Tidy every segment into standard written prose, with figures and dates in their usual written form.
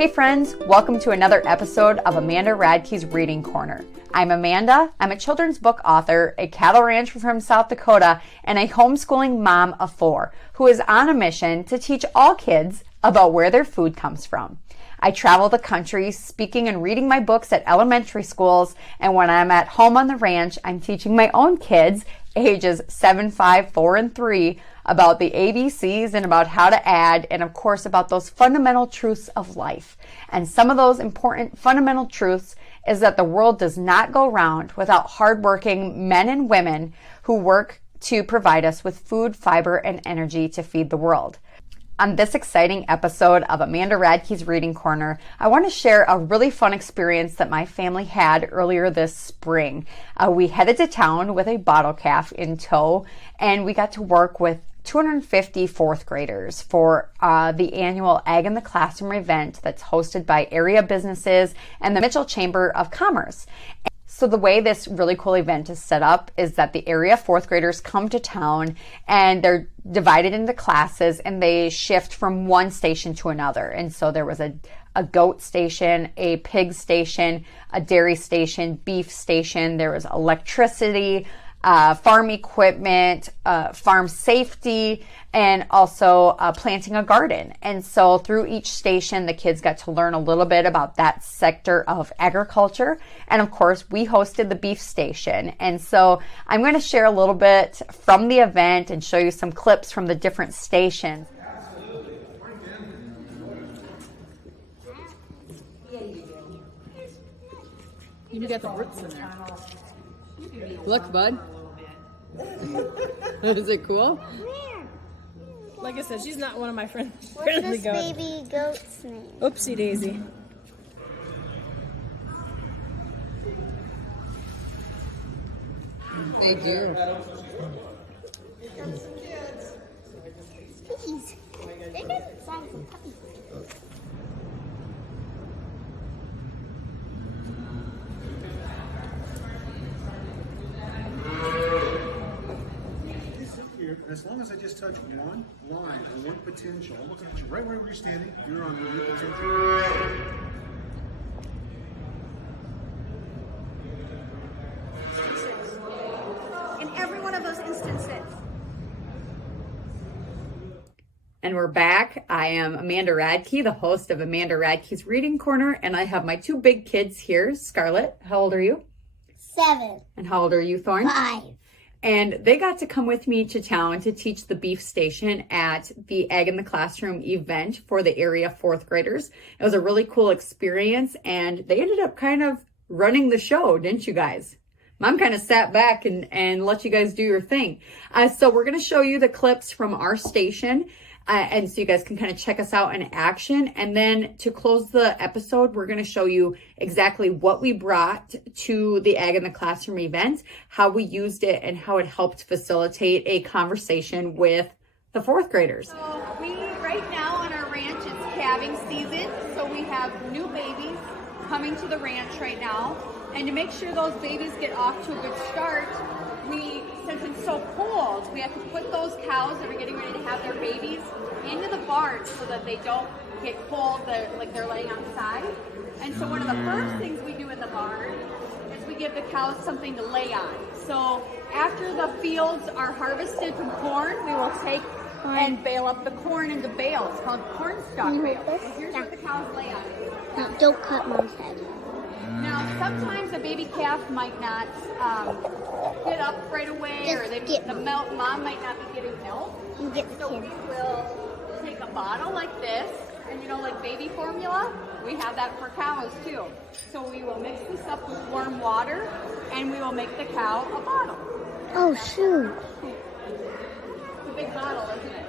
Hey friends, welcome to another episode of Amanda Radke's Reading Corner. I'm Amanda. I'm a children's book author, a cattle rancher from South Dakota, and a homeschooling mom of 4 who is on a mission to teach all kids about where their food comes from. I travel the country speaking and reading my books at elementary schools, and when I'm at home on the ranch, I'm teaching my own kids, ages 7, 5, 4, and 3, about the ABCs and about how to add, and of course about those fundamental truths of life. And some of those important fundamental truths is that the world does not go round without hardworking men and women who work to provide us with food, fiber, and energy to feed the world. On this exciting episode of Amanda Radke's Reading Corner, I want to share a really fun experience that my family had earlier this spring. We headed to town with a bottle calf in tow, and we got to work with 250 fourth graders for the annual Ag in the Classroom event that's hosted by area businesses and the Mitchell Chamber of Commerce. So the way this really cool event is set up is that the area fourth graders come to town and they're divided into classes and they shift from one station to another. And so there was a goat station, a pig station, a dairy station, beef station, there was electricity, farm equipment, farm safety, and also planting a garden. And so through each station, the kids got to learn a little bit about that sector of agriculture. And of course, we hosted the beef station. And so I'm going to share a little bit from the event and show you some clips from the different stations. You got the roots in there. Look, bud. Is it cool? Like I said, she's not one of my friendly What's this goats. baby goat's name? Oopsie daisy. They do. Puppies. They're good size of puppies. And as long as I just touch one line or one potential, I'm looking at you right where you're standing, you're on your potential. In every one of those instances. And we're back. I am Amanda Radke, the host of Amanda Radke's Reading Corner, and I have my 2 big kids here. Scarlett, how old are you? 7. And how old are you, Thorn? 5. And they got to come with me to town to teach the beef station at the Ag in the Classroom event for the area 4th graders. It was a really cool experience, and they ended up kind of running the show, didn't you guys? Mom kind of sat back and let you guys do your thing. So we're going to show you the clips from our station, and so you guys can kind of check us out in action. And then to close the episode, we're going to show you exactly what we brought to the Ag in the Classroom event, how we used it, and how it helped facilitate a conversation with the 4th graders. So right now on our ranch, it's calving season. So we have new babies coming to the ranch right now. And to make sure those babies get off to a good start, since it's so cold, we have to put those cows that are getting ready to have their babies into the barn so that they don't get cold, like they're laying outside. And so one of the first things we do in the barn is we give the cows something to lay on. So after the fields are harvested from corn, we will take and bale up the corn into bales called corn stalk bales. So here's what the cows lay on. No, don't cut Mom's head. Now, sometimes a baby calf might not get up right away, or mom might not be getting milk. You get the So we kid. will take a bottle like this, and like baby formula, we have that for cows too. So we will mix this up with warm water, and we will make the cow a bottle. Oh, shoot. It's a big bottle, isn't it?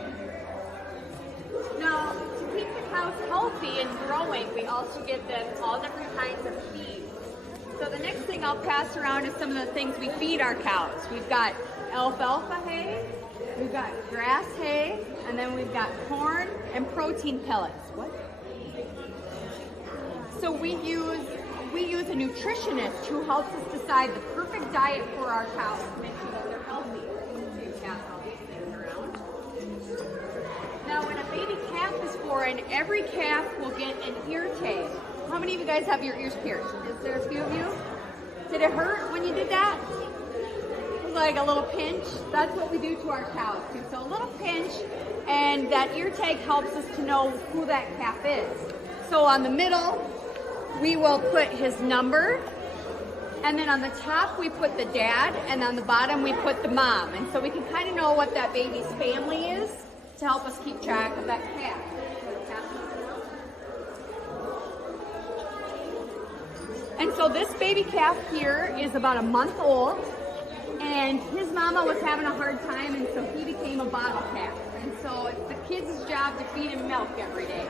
Now, to keep the cows healthy and growing, we also give them all different kinds of feed. So the next thing I'll pass around is some of the things we feed our cows. We've got alfalfa hay, we've got grass hay, and then we've got corn and protein pellets. What? So we use a nutritionist who helps us decide the perfect diet for our cows to make sure that they're healthy. So you pass all these things around. Now, when a baby calf is for, and every calf will get an ear tag. How many of you guys have your ears pierced? Is there a few of you? Did it hurt when you did that? It was like a little pinch. That's what we do to our cows too. So a little pinch, and that ear tag helps us to know who that calf is. So on the middle, we will put his number, and then on the top we put the dad, and on the bottom we put the mom. And so we can kind of know what that baby's family is to help us keep track of that calf. And so this baby calf here is about a month old, and his mama was having a hard time, and so he became a bottle calf. And so it's the kids' job to feed him milk every day.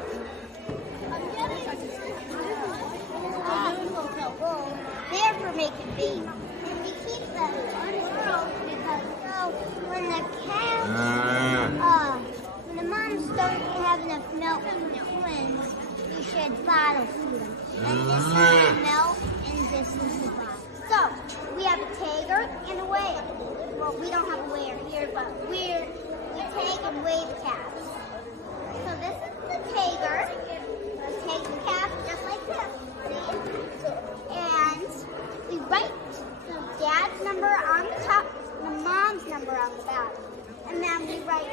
They're for making babies. And we keep them unfurled because when the calves, when the moms don't have enough milk from the twins, you should bottle feed them. And this is the milk, and this is the bottle. So, we have a tagger and a weigher. Well, we don't have a weigher here, but we tag and weigh the calves. So this is the tagger. We take the calf just like this. And we write the dad's number on the top, the mom's number on the bottom. And then we write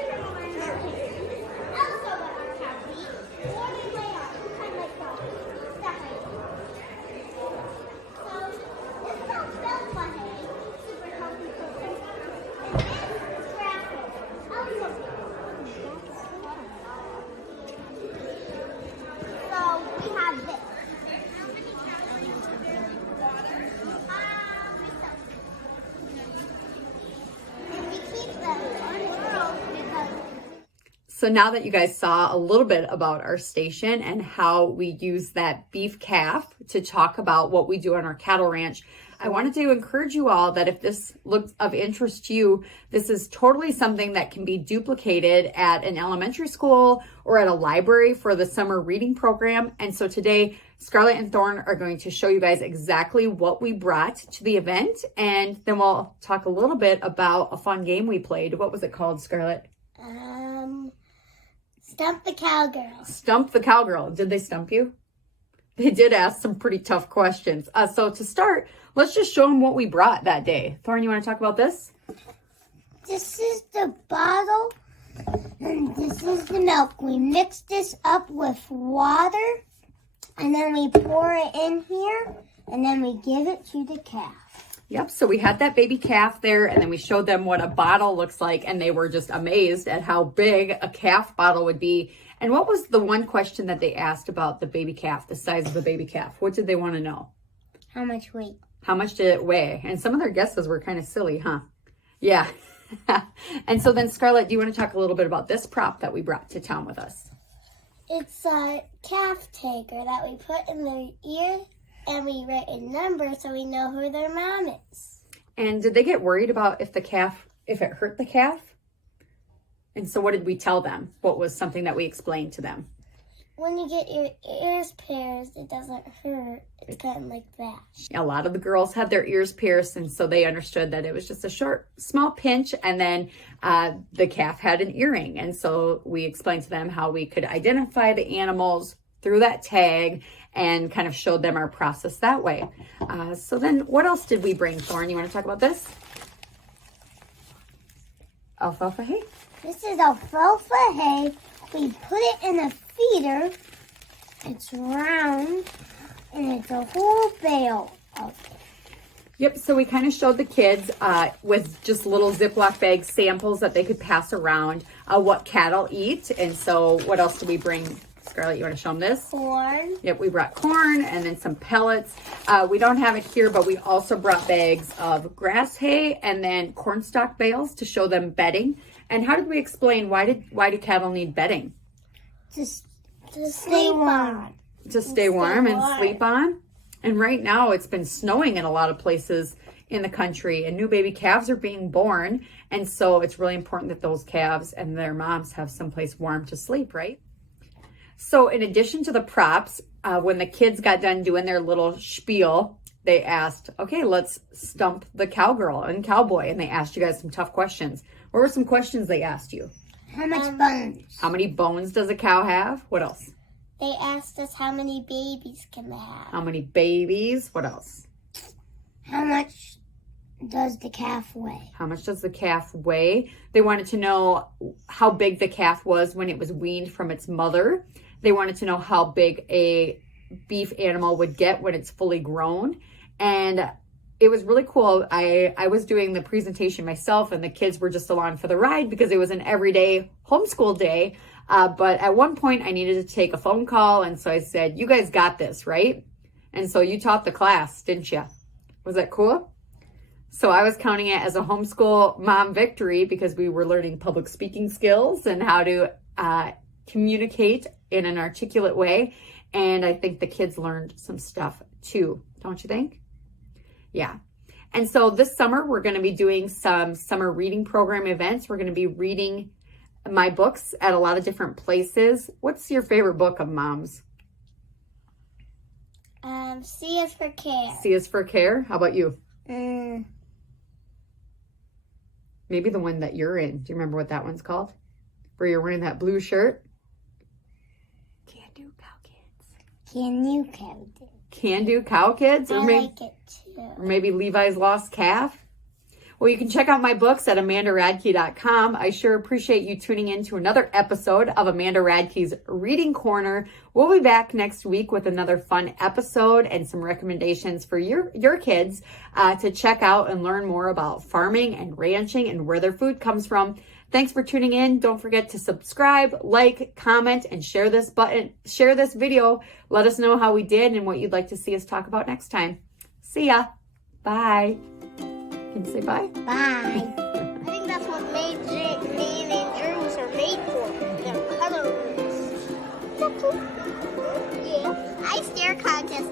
also what our calf eat, or they lay on, kind of like that. That way. So this is Alfalfa Hay, super healthy food. And this is grass hay, also so we have this. So now that you guys saw a little bit about our station and how we use that beef calf to talk about what we do on our cattle ranch, I wanted to encourage you all that if this looks of interest to you, this is totally something that can be duplicated at an elementary school or at a library for the summer reading program. And so today, Scarlett and Thorn are going to show you guys exactly what we brought to the event. And then we'll talk a little bit about a fun game we played. What was it called, Scarlett? Stump the Cowgirl. Stump the Cowgirl. Did they stump you? They did ask some pretty tough questions. So to start, let's just show them what we brought that day. Thorn, you want to talk about this? This is the bottle, and this is the milk. We mix this up with water, and then we pour it in here, and then we give it to the calf. Yep, so we had that baby calf there, and then we showed them what a bottle looks like, and they were just amazed at how big a calf bottle would be. And what was the one question that they asked about the baby calf, the size of the baby calf? What did they want to know? How much weight? How much did it weigh? And some of their guesses were kind of silly, huh? Yeah. And so then, Scarlett, do you want to talk a little bit about this prop that we brought to town with us? It's a calf taker that we put in their ear, and we write a number so we know who their mom is. And did they get worried about if it hurt the calf? And so what did we tell them? What was something that we explained to them? When you get your ears pierced, it doesn't hurt. It's kind of like that. A lot of the girls had their ears pierced, and so they understood that it was just a short, small pinch, and then the calf had an earring. And so we explained to them how we could identify the animals through that tag and kind of showed them our process that way. So then what else did we bring, Thorn? You want to talk about this? Alfalfa hay? This is alfalfa hay. We put it in a feeder. It's round, and it's a whole bale of it. Yep, so we kind of showed the kids with just little Ziploc bag samples that they could pass around what cattle eat. And so what else did we bring? Scarlett, you want to show them this? Corn. Yep, we brought corn and then some pellets. We don't have it here, but we also brought bags of grass hay and then corn stalk bales to show them bedding. And how did we explain why do cattle need bedding? To stay warm. To stay warm and sleep on. And right now it's been snowing in a lot of places in the country, and new baby calves are being born. And so it's really important that those calves and their moms have someplace warm to sleep, right? So in addition to the props, when the kids got done doing their little spiel, they asked, okay, let's stump the cowgirl and cowboy. And they asked you guys some tough questions. What were some questions they asked you? How much bones? How many bones does a cow have? What else? They asked us how many babies can they have. How many babies? What else? How much does the calf weigh? How much does the calf weigh? They wanted to know how big the calf was when it was weaned from its mother. They wanted to know how big a beef animal would get when it's fully grown. And it was really cool. I was doing the presentation myself, and the kids were just along for the ride because it was an everyday homeschool day. But at one point I needed to take a phone call. And so I said, you guys got this, right? And so you taught the class, didn't you? Was that cool? So I was counting it as a homeschool mom victory because we were learning public speaking skills and how to communicate in an articulate way. And I think the kids learned some stuff too, don't you think? Yeah. And so this summer, we're going to be doing some summer reading program events. We're going to be reading my books at a lot of different places. What's your favorite book of Mom's? C is for care. C is for care. How about you? Maybe the one that you're in. Do you remember what that one's called? Where you're wearing that blue shirt? Can Do Cow Kids. Can you count it? Can Do Cow Kids? Or I maybe, like it too. or maybe Levi's Lost Calf? Well, you can check out my books at amandaradke.com. I sure appreciate you tuning in to another episode of Amanda Radke's Reading Corner. We'll be back next week with another fun episode and some recommendations for your kids to check out and learn more about farming and ranching and where their food comes from. Thanks for tuning in. Don't forget to subscribe, like, comment, and share this video. Let us know how we did and what you'd like to see us talk about next time. See ya. Bye. Can you say bye? Bye. I think that's what mayonnaise rooms are made for. They're color rooms. Yeah. I stare contest